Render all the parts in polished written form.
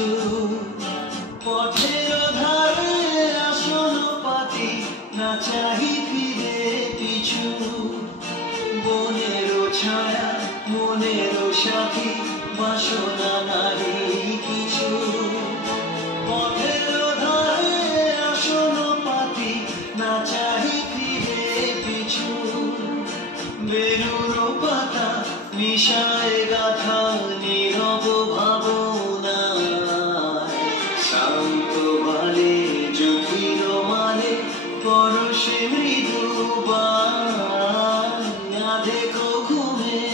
পিছু পথের ধারে আসন পাতি না চাহি ফিরে পিছু বনের ছায়া মনের সাথী বাসনা নাহি কিছু পথের ধারে আসন পাতি না চাহি ফিরে পিছু বেলুর পাতা নিশায় গাথা নীরব ভাবনা শান্ত বালে জটিল মানে পরশে মৃদু দেখো ঘুমে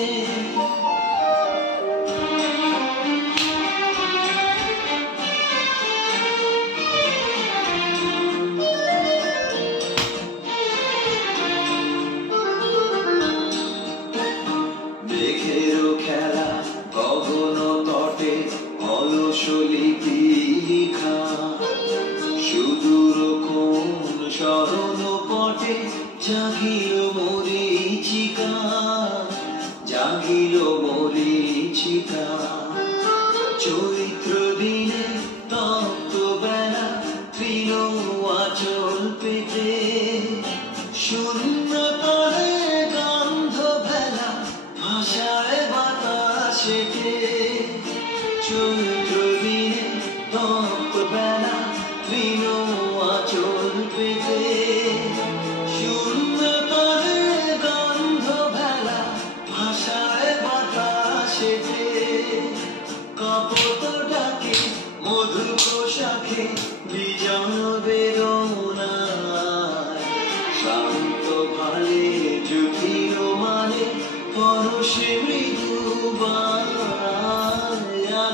মেঘেরও খেলা গগন তটে অলস লিপি লিখা সুদূর কোন স্মরণ পটে জাগিল মরীচিকা জাগিল মরীচিকা চৈত্র দিনে তপ্ত বেলা তৃণ আঁচল পেতে শূন্য তলে গন্ধ ভেলা ভাষায় বাতাসেতে চৈত্র দিনে তপ্ত বেলা তৃণ আঁচল পেতে শূন্য তলে গন্ধ ভেলা ভাষায় বাতাসেতে কপট ডাকে মধু পোশাকে বিজন বেরোনায় শান্ত ভালে জটিল মানে পরশে মৃদু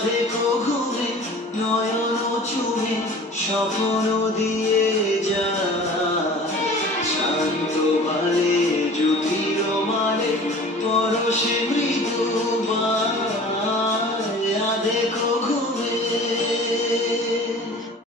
দেখো ঘুমে নয়ন চুমে স্বপ্ন দিয়ে